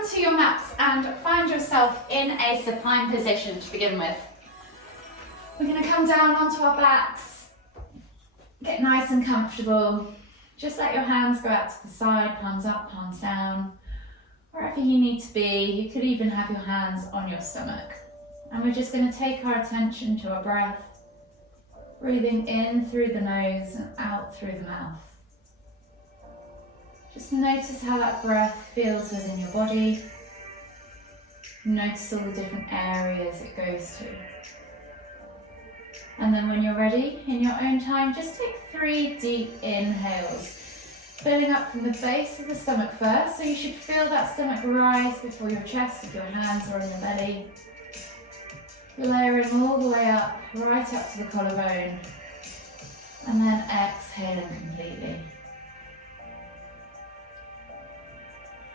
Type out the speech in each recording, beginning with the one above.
come to your mats and find yourself in a supine position to begin with. We're going to come down onto our backs, get nice and comfortable. Just let your hands go out to the side, palms up, palms down, wherever you need to be. You could even have your hands on your stomach. And we're just going to take our attention to our breath, breathing in through the nose and out through the mouth. Just notice how that breath feels within your body. Notice all the different areas it goes to. And then when you're ready, in your own time, just take 3 deep inhales, filling up from the base of the stomach first. So you should feel that stomach rise before your chest if your hands are on your belly. Layering all the way up, right up to the collarbone. And then exhaling completely.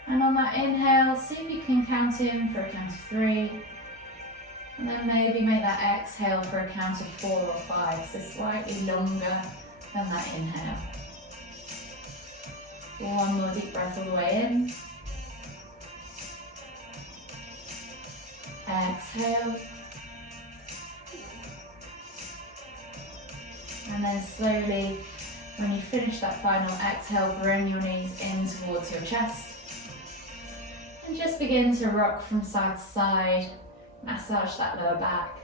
And on that inhale, see if you can count in for a count of 3. And then maybe make that exhale for a count of 4 or 5, so slightly longer than that inhale. One more deep breath all the way in. Exhale. And then slowly, when you finish that final exhale, bring your knees in towards your chest. And just begin to rock from side to side, massage that lower back.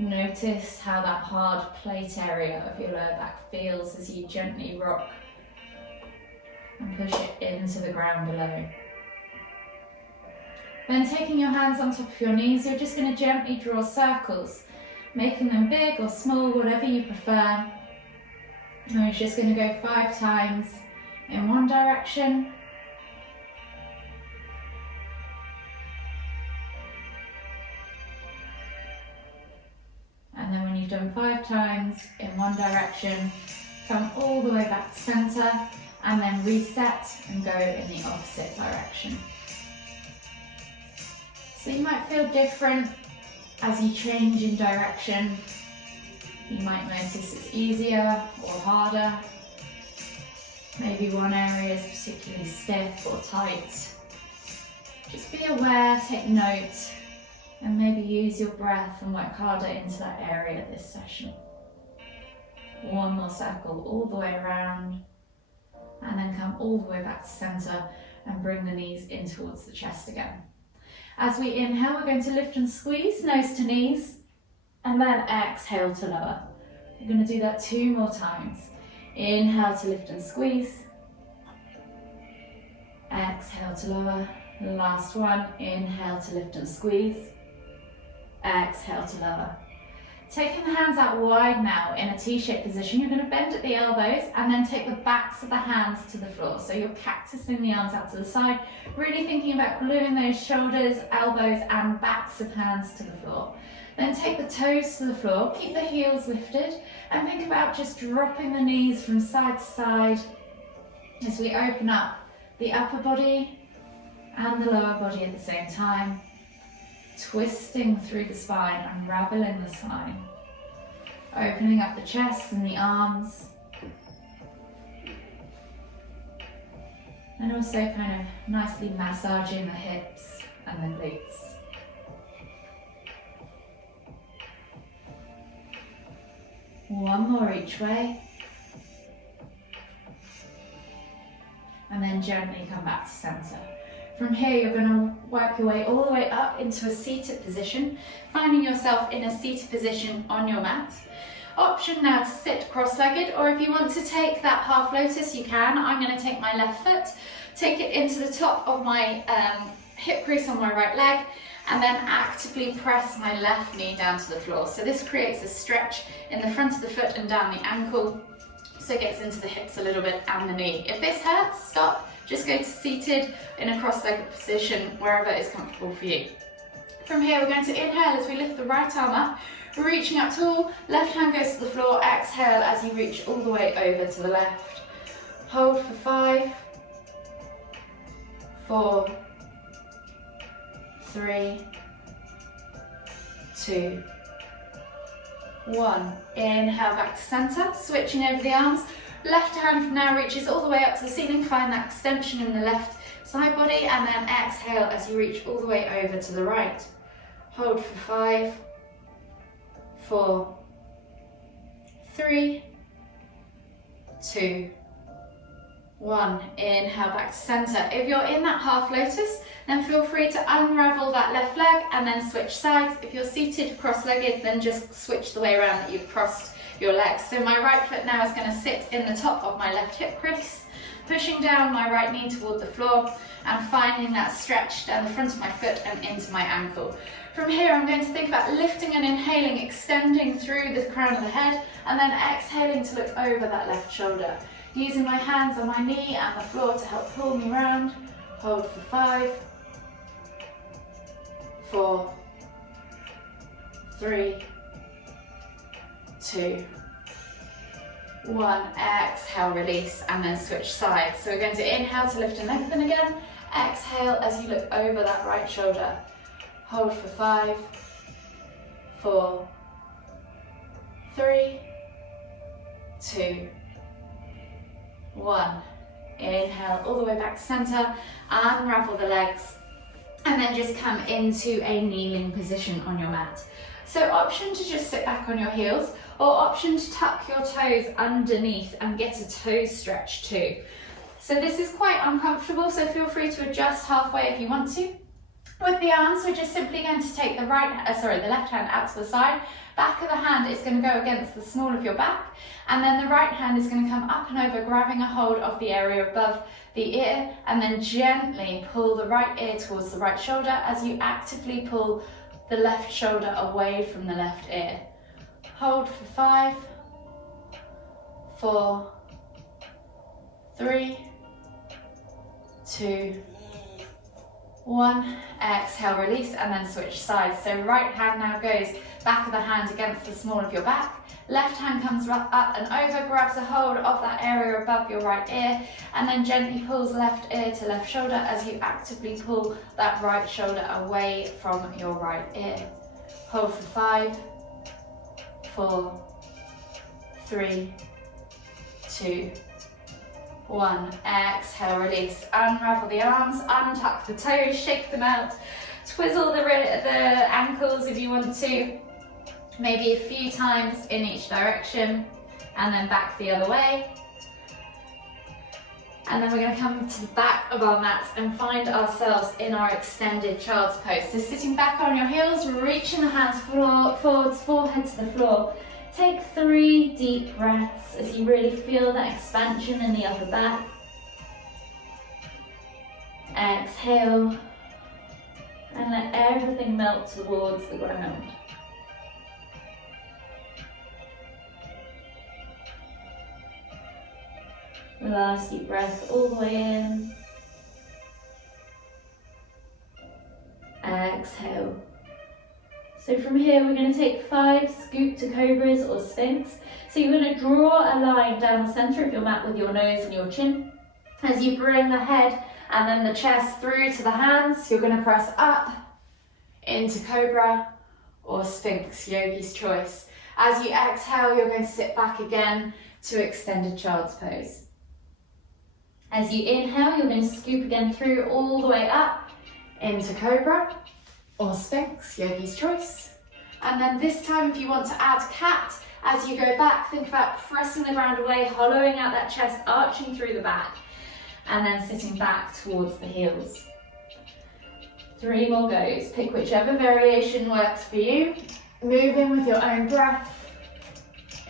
Notice how that hard plate area of your lower back feels as you gently rock and push it into the ground below. Then taking your hands on top of your knees, you're just going to gently draw circles, making them big or small, whatever you prefer. And we're just going to go 5 times in one direction. And then when you've done 5 times in one direction, come all the way back to center and then reset and go in the opposite direction. So you might feel different as you change in direction. You might notice it's easier or harder. Maybe one area is particularly stiff or tight. Just be aware, take note, and maybe use your breath and work harder into that area this session. One more circle all the way around, and then come all the way back to center and bring the knees in towards the chest again. As we inhale, we're going to lift and squeeze, nose to knees, and then exhale to lower. We're going to do that 2 more times. Inhale to lift and squeeze. Exhale to lower. Last one, inhale to lift and squeeze. Exhale to lower. Taking the hands out wide now in a T-shaped position, you're going to bend at the elbows and then take the backs of the hands to the floor. So you're cactusing the arms out to the side, really thinking about gluing those shoulders, elbows and backs of hands to the floor. Then take the toes to the floor, keep the heels lifted and think about just dropping the knees from side to side as we open up the upper body and the lower body at the same time. Twisting through the spine, unraveling the spine, opening up the chest and the arms, and also kind of nicely massaging the hips and the glutes. One more each way, and then gently come back to center. From here, you're going to work your way all the way up into a seated position, finding yourself in a seated position on your mat. Option now to sit cross-legged, or if you want to take that half lotus, you can. I'm going to take my left foot, take it into the top of my hip crease on my right leg, and then actively press my left knee down to the floor. So this creates a stretch in the front of the foot and down the ankle, so it gets into the hips a little bit and the knee. If this hurts, stop. Just go to seated in a cross-legged position, wherever is comfortable for you. From here, we're going to inhale as we lift the right arm up, reaching up tall, left hand goes to the floor, exhale as you reach all the way over to the left. Hold for 5, 4, 3, 2, 1. Inhale back to center, switching over the arms, Left hand now reaches all the way up to the ceiling. Find that extension in the left side body, and then exhale as you reach all the way over to the right. Hold for 5, 4, 3, 2, 1. Inhale back to center. If you're in that half lotus, then feel free to unravel that left leg and then switch sides. If you're seated cross-legged, then just switch the way around that you've crossed your legs. So my right foot now is going to sit in the top of my left hip crease, pushing down my right knee toward the floor and finding that stretch down the front of my foot and into my ankle. From here, I'm going to think about lifting and inhaling, extending through the crown of the head, and then exhaling to look over that left shoulder. Using my hands on my knee and the floor to help pull me round. Hold for 5, 4, 3, 2, 1. Exhale, release, and then switch sides. So we're going to inhale to lift and lengthen again. Exhale as you look over that right shoulder. Hold for 5, 4, 3, 2, 1. Inhale all the way back to center, unravel the legs, and then just come into a kneeling position on your mat. So option to just sit back on your heels, or option to tuck your toes underneath and get a toe stretch too. So this is quite uncomfortable, so feel free to adjust halfway if you want to. With the arms, we're just simply going to take the left hand out to the side. Back of the hand is going to go against the small of your back, and then the right hand is going to come up and over, grabbing a hold of the area above the ear, and then gently pull the right ear towards the right shoulder as you actively pull the left shoulder away from the left ear. Hold for 5, 4, 3, 2, 1. Exhale, release, and then switch sides. So right hand now goes back of the hand against the small of your back. Left hand comes up and over, grabs a hold of that area above your right ear, and then gently pulls left ear to left shoulder as you actively pull that right shoulder away from your right ear. Hold for 5, 4, 3, 2, 1. Exhale, release. Unravel the arms, untuck the toes, shake them out, twizzle the ankles if you want to, maybe a few times in each direction, and then back the other way. And then we're going to come to the back of our mats and find ourselves in our extended child's pose. So sitting back on your heels, reaching the hands forwards, forehead to the floor. Take 3 deep breaths as you really feel that expansion in the upper back. Exhale, and let everything melt towards the ground. Last deep breath all the way in. Exhale. So from here we're going to take 5 scoop to cobras or sphinx. So you're going to draw a line down the centre of your mat with your nose and your chin. As you bring the head and then the chest through to the hands, you're going to press up into cobra or sphinx, yogi's choice. As you exhale, you're going to sit back again to extended child's pose. As you inhale, you're going to scoop again through all the way up into cobra or sphinx, yogi's choice. And then this time, if you want to add cat, as you go back, think about pressing the ground away, hollowing out that chest, arching through the back, and then sitting back towards the heels. 3 more goes. Pick whichever variation works for you. Moving with your own breath,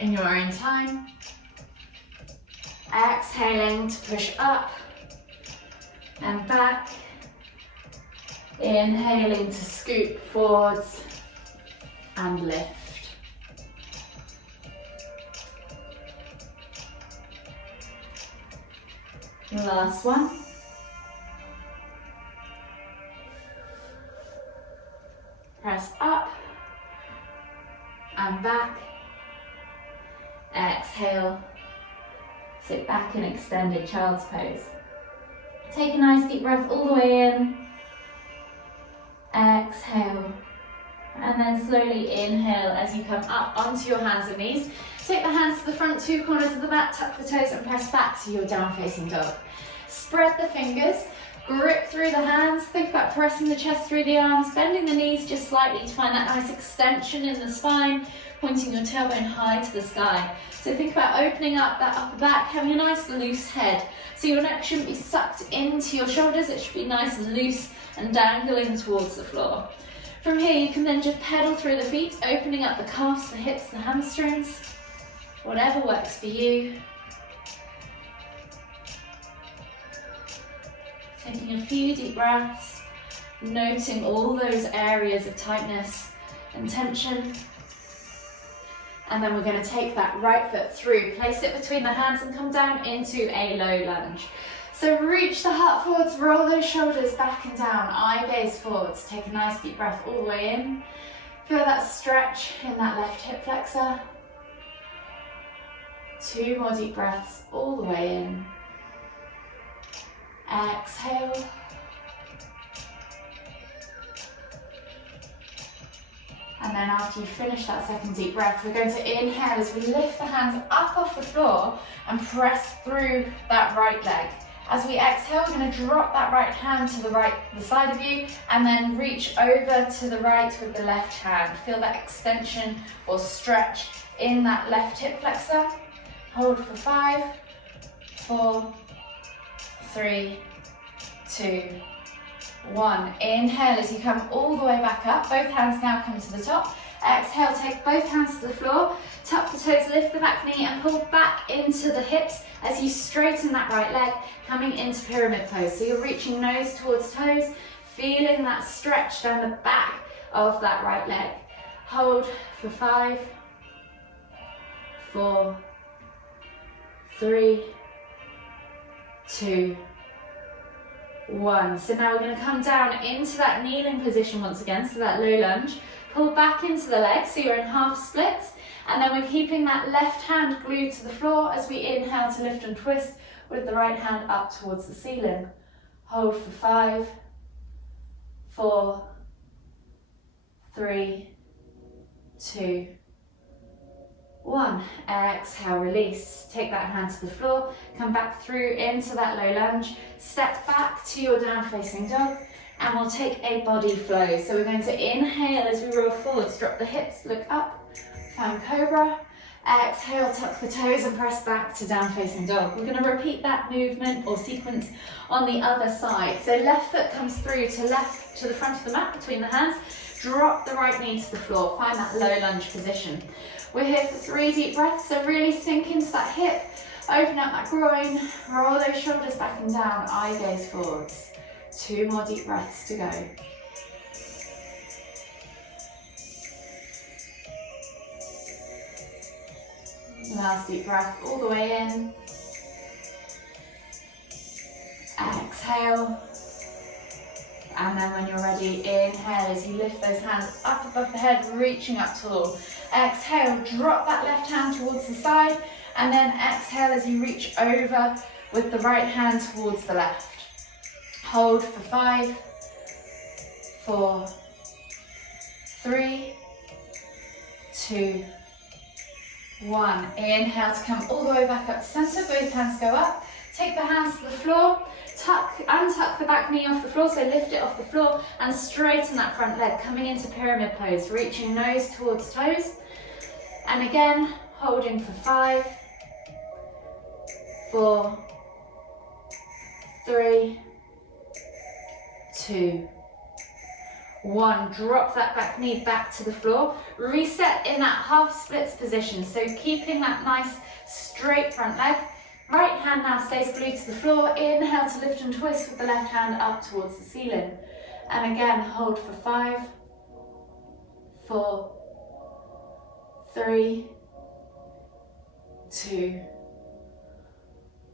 in your own time. Exhaling to push up and back. Inhaling to scoop forwards and lift. Last one. Press up and back. Exhale. Sit back in extended child's pose. Take a nice deep breath all the way in. Exhale. And then slowly inhale as you come up onto your hands and knees. Take the hands to the front two corners of the mat, tuck the toes and press back to your down facing dog. Spread the fingers, grip through the hands, think about pressing the chest through the arms, bending the knees just slightly to find that nice extension in the spine, pointing your tailbone high to the sky. So think about opening up that upper back, having a nice loose head. So your neck shouldn't be sucked into your shoulders, it should be nice and loose and dangling towards the floor. From here you can then just pedal through the feet, opening up the calves, the hips, the hamstrings, whatever works for you. Taking a few deep breaths, noting all those areas of tightness and tension. And then we're going to take that right foot through, place it between the hands and come down into a low lunge. So reach the heart forwards, roll those shoulders back and down, eye gaze forwards. Take a nice deep breath all the way in. Feel that stretch in that left hip flexor. 2 more deep breaths all the way in. Exhale. And then after you finish that second deep breath, we're going to inhale as we lift the hands up off the floor and press through that right leg. As we exhale, we're going to drop that right hand to the side of you and then reach over to the right with the left hand. Feel that extension or stretch in that left hip flexor. Hold for 5, 4, 3, 2, 1. Inhale as you come all the way back up. Both hands now come to the top. Exhale, take both hands to the floor. Tuck the toes, lift the back knee and pull back into the hips as you straighten that right leg, coming into pyramid pose. So you're reaching nose towards toes, feeling that stretch down the back of that right leg. Hold for 5, 4, 3, 2, 1. So now we're going to come down into that kneeling position once again, so that low lunge. Pull back into the legs, so you're in half splits. And then we're keeping that left hand glued to the floor as we inhale to lift and twist with the right hand up towards the ceiling. Hold for 5, 4, 3, 2, 1. Exhale, release. Take that hand to the floor, come back through into that low lunge, step back to your down facing dog, and we'll take a body flow. So we're going to inhale as we roll forwards, drop the hips, look up, find cobra. Exhale, tuck the toes and press back to down facing dog. We're going to repeat that movement or sequence on the other side. So left foot comes through to the front of the mat between the hands. Drop the right knee to the floor. Find that low lunge position. We're here for 3 deep breaths, so really sink into that hip. Open up that groin. Roll those shoulders back and down. Eye gaze forwards. 2 more deep breaths to go. Last deep breath all the way in. Exhale. And then when you're ready, inhale as you lift those hands up above the head, reaching up tall. Exhale, drop that left hand towards the side, and then exhale as you reach over with the right hand towards the left. Hold for 5, 4, 3, 2, 1. Inhale to come all the way back up to center. Both hands go up. Take the hands to the floor. Untuck the back knee off the floor, so lift it off the floor and straighten that front leg, coming into pyramid pose, reaching nose towards toes. And again, holding for 5, 4, 3, 2, 1. Drop that back knee back to the floor. Reset in that half splits position, so keeping that nice straight front leg. Right hand now stays glued to the floor. Inhale to lift and twist with the left hand up towards the ceiling. And again, hold for 5, 4, 3, 2,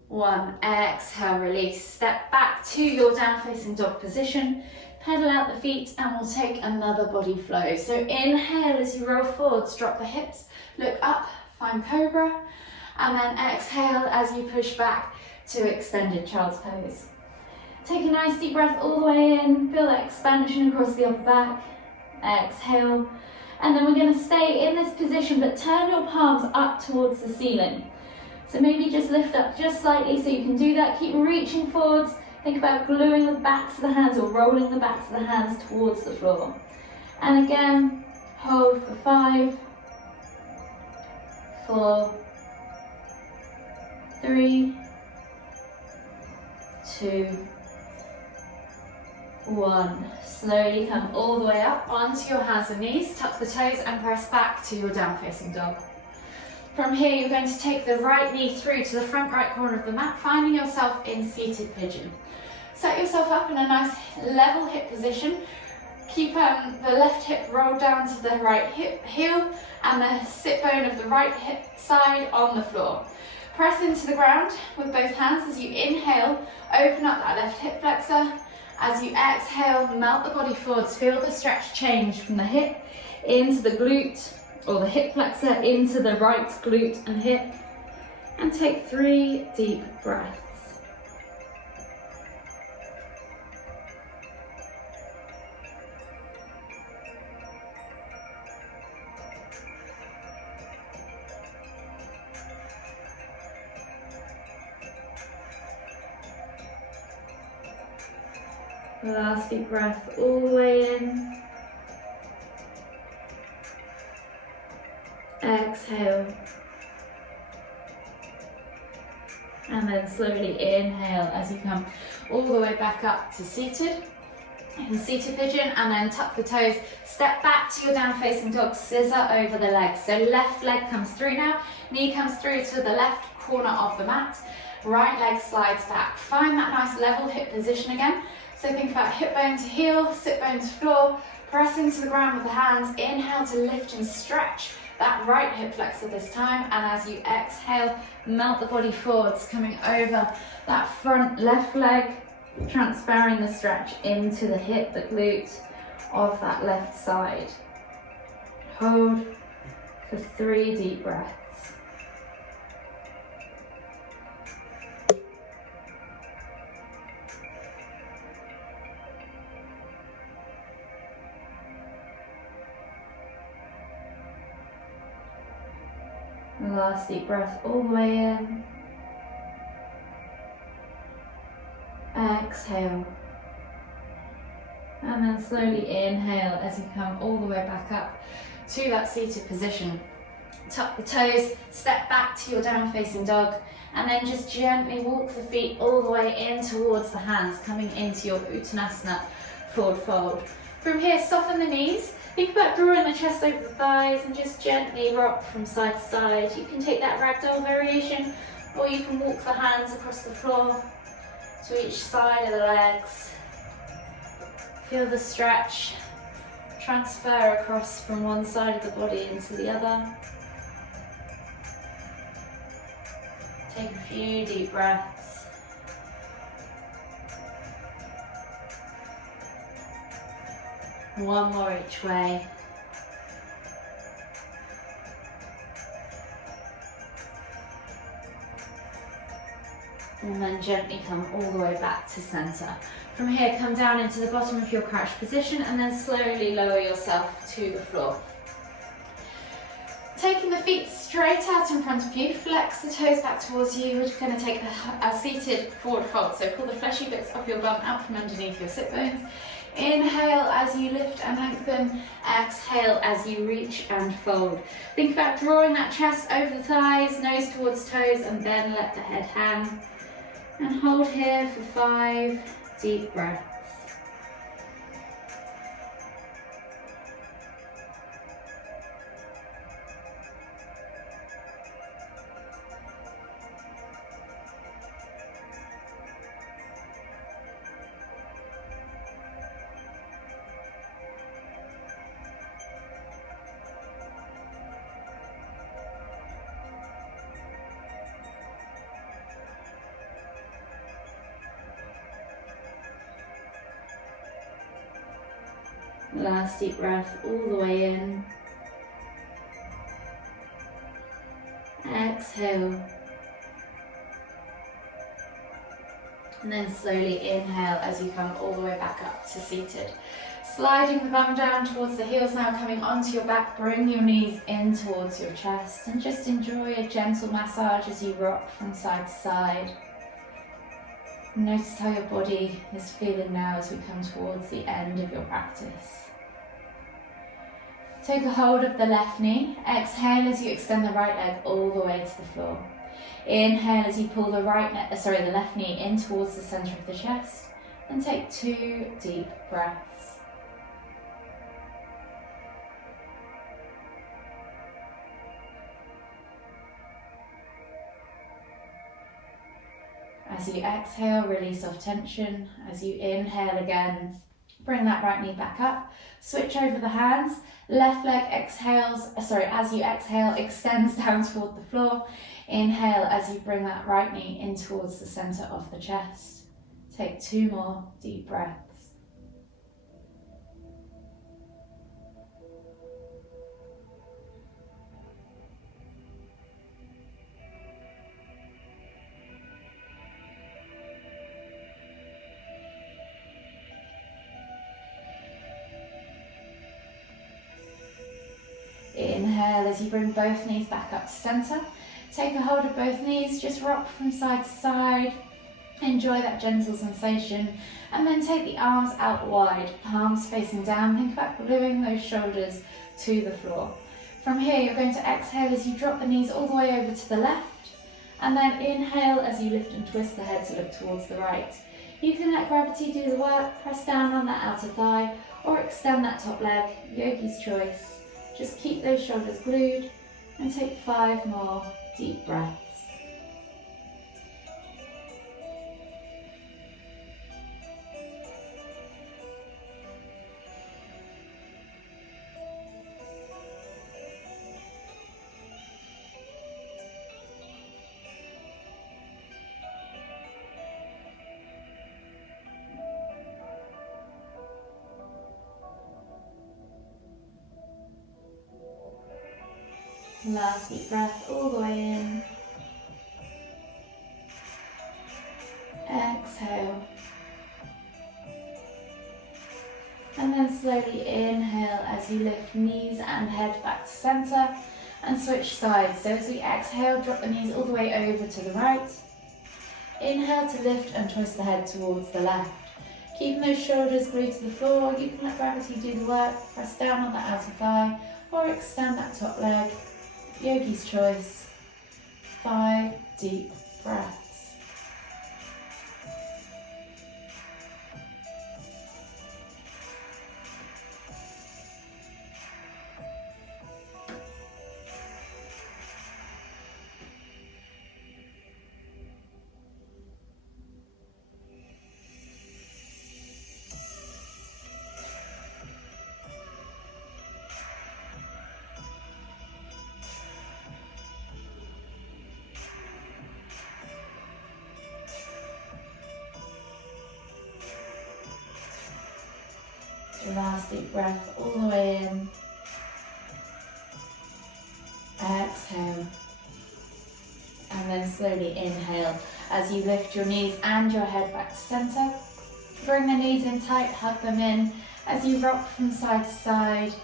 1. Exhale, release. Step back to your down facing dog position. Pedal out the feet and we'll take another body flow. So inhale as you roll forwards, drop the hips, look up, find cobra. And then exhale as you push back to extended child's pose. Take a nice deep breath all the way in, feel that expansion across the upper back. exhale. And then we're going to stay in this position, but turn your palms up towards the ceiling. So maybe just lift up just slightly so you can do that. Keep reaching forwards. Think about gluing the backs of the hands or rolling the backs of the hands towards the floor. And again, hold for 5, 4, 3, 2, 1. Slowly come all the way up onto your hands and knees, tuck the toes and press back to your down facing dog. From here, you're going to take the right knee through to the front right corner of the mat, finding yourself in seated pigeon. Set yourself up in a nice level hip position. Keep the left hip rolled down to the right hip heel and the sit bone of the right hip side on the floor. Press into the ground with both hands as you inhale, open up that left hip flexor. As you exhale, melt the body forwards, feel the stretch change from the hip into the glute, or the hip flexor into the right glute and hip. And take 3 deep breaths. Last deep breath all the way in. Exhale. And then slowly inhale as you come all the way back up to seated. In seated pigeon, and then tuck the toes. Step back to your down facing dog, scissor over the legs. So left leg comes through now, knee comes through to the left corner of the mat. Right leg slides back. Find that nice level hip position again. So think about hip bone to heel, sit bone to floor, press into the ground with the hands, inhale to lift and stretch that right hip flexor this time, and as you exhale, melt the body forwards, coming over that front left leg, transferring the stretch into the hip, the glute of that left side. Hold for 3 deep breaths. Last deep breath all the way in. Exhale. And then slowly inhale as you come all the way back up to that seated position. Tuck the toes, step back to your down facing dog, and then just gently walk the feet all the way in towards the hands, coming into your Uttanasana forward fold. From here, soften the knees. Think about drawing the chest over the thighs and just gently rock from side to side. You can take that ragdoll variation, or you can walk the hands across the floor to each side of the legs. Feel the stretch transfer across from one side of the body into the other. Take a few deep breaths. One more each way. And then gently come all the way back to center. From here, come down into the bottom of your crouch position and then slowly lower yourself to the floor. Taking the feet straight out in front of you, flex the toes back towards you. We're just going to take a seated forward fold. So pull the fleshy bits of your bum out from underneath your sit bones. Inhale as you lift and lengthen, exhale as you reach and fold. Think about drawing that chest over the thighs, nose towards toes, and then let the head hang. And hold here for 5 deep breaths. Last deep breath all the way in. Exhale. And then slowly inhale as you come all the way back up to seated. Sliding the bum down towards the heels now, coming onto your back, bring your knees in towards your chest and just enjoy a gentle massage as you rock from side to side. Notice how your body is feeling now as we come towards the end of your practice. Take a hold of the left knee. Exhale as you extend the right leg all the way to the floor. Inhale as you pull the left knee in towards the center of the chest, and take 2 deep breaths. As you exhale, release off tension. As you inhale again, bring that right knee back up. Switch over the hands. Left leg as you exhale, extends down toward the floor. Inhale as you bring that right knee in towards the center of the chest. Take 2 more deep breaths. Inhale as you bring both knees back up to center. Take a hold of both knees, just rock from side to side. Enjoy that gentle sensation, and then take the arms out wide, palms facing down. Think about gluing those shoulders to the floor. From here, you're going to exhale as you drop the knees all the way over to the left, and then inhale as you lift and twist the head to look towards the right. You can let gravity do the work, press down on that outer thigh, or extend that top leg, yogi's choice. Just keep those shoulders glued and take 5 more deep breaths. Last deep breath all the way in. Exhale. And then slowly inhale as you lift knees and head back to center and switch sides. So as we exhale, drop the knees all the way over to the right. Inhale to lift and twist the head towards the left. Keeping those shoulders glued to the floor, you can let gravity do the work. Press down on that outer thigh or extend that top leg. Yogi's choice. 5 deep breaths. Last deep breath all the way in. Exhale. And then slowly inhale as you lift your knees and your head back to center. Bring the knees in tight, hug them in as you rock from side to side.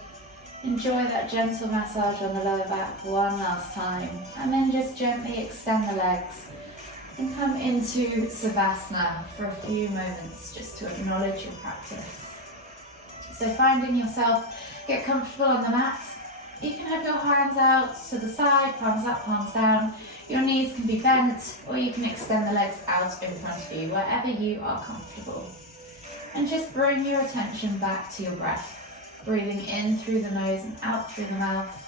Enjoy that gentle massage on the lower back one last time. And then just gently extend the legs and come into Savasana for a few moments just to acknowledge your practice. So finding yourself, get comfortable on the mat. You can have your hands out to the side, palms up, palms down. Your knees can be bent, or you can extend the legs out in front of you, wherever you are comfortable. And just bring your attention back to your breath, breathing in through the nose and out through the mouth.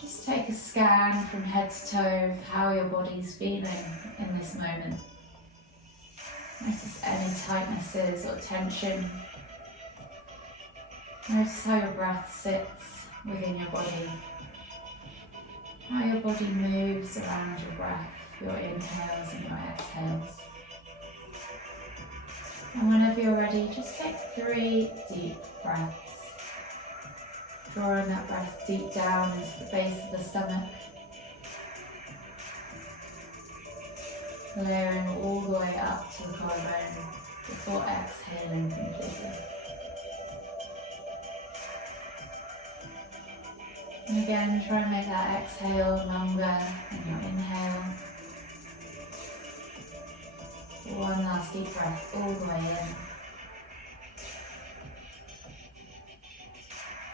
Just take a scan from head to toe of how your body's feeling in this moment. Notice any tightnesses or tension. Notice how your breath sits within your body. How your body moves around your breath, your inhales and your exhales. And whenever you're ready, just take 3 deep breaths. Drawing that breath deep down into the base of the stomach. Clearing all the way up to the collarbone before exhaling completely. And again, try and make that exhale longer than your inhale. One last deep breath all the way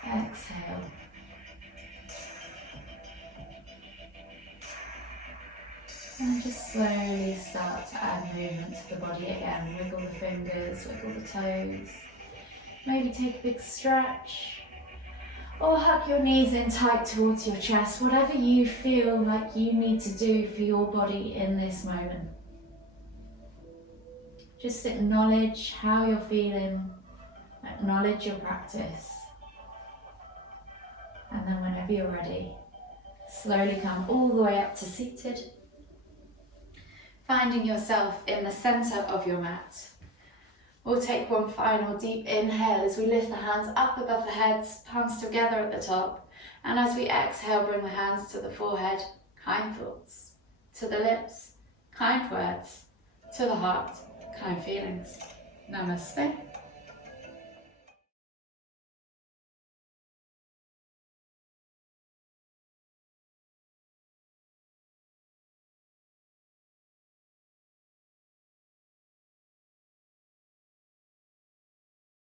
in. Exhale. And just slowly start to add movement to the body again. Wiggle the fingers, wiggle the toes. Maybe take a big stretch. Or hug your knees in tight towards your chest. Whatever you feel like you need to do for your body in this moment. Just acknowledge how you're feeling. Acknowledge your practice. And then whenever you're ready, slowly come all the way up to seated. Finding yourself in the center of your mat. We'll take one final deep inhale as we lift the hands up above the heads, palms together at the top. And as we exhale, bring the hands to the forehead, kind thoughts. To the lips, kind words. To the heart, kind feelings. Namaste.